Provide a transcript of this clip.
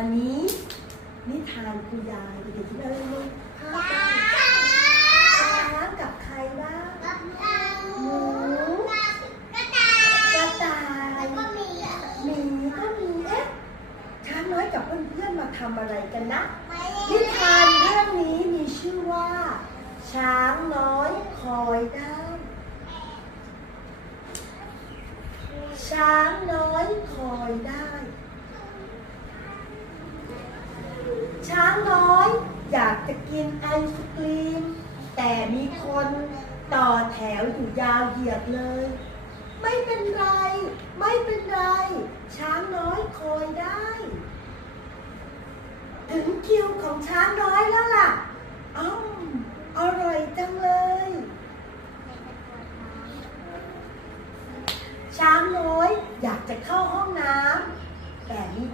วันนี้นิทานคุณยายเด็กๆคิดอะไรลูกช้างกับใครบ้างหมูกระต่ายหมีก็มีเอ๊ะช้างน้อยกับเพื่อนๆมาทำอะไรกันนะ นิทานเรื่องนี้มีชื่อว่า ช้างน้อยคอยด้ช้างน้อยคอยได้ ช้างน้อยอยากจะกินไอศกรีม แต่มีคนต่อแถวอยู่ยาวเหยียดเลย ไม่เป็นไร ไม่เป็นไร ช้างน้อยคอยได้ ถึงคิวของช้างน้อยแล้วล่ะอ้อมอร่อยจังเลย ช้างน้อยอยากจะเข้าห้องน้ำแต่มี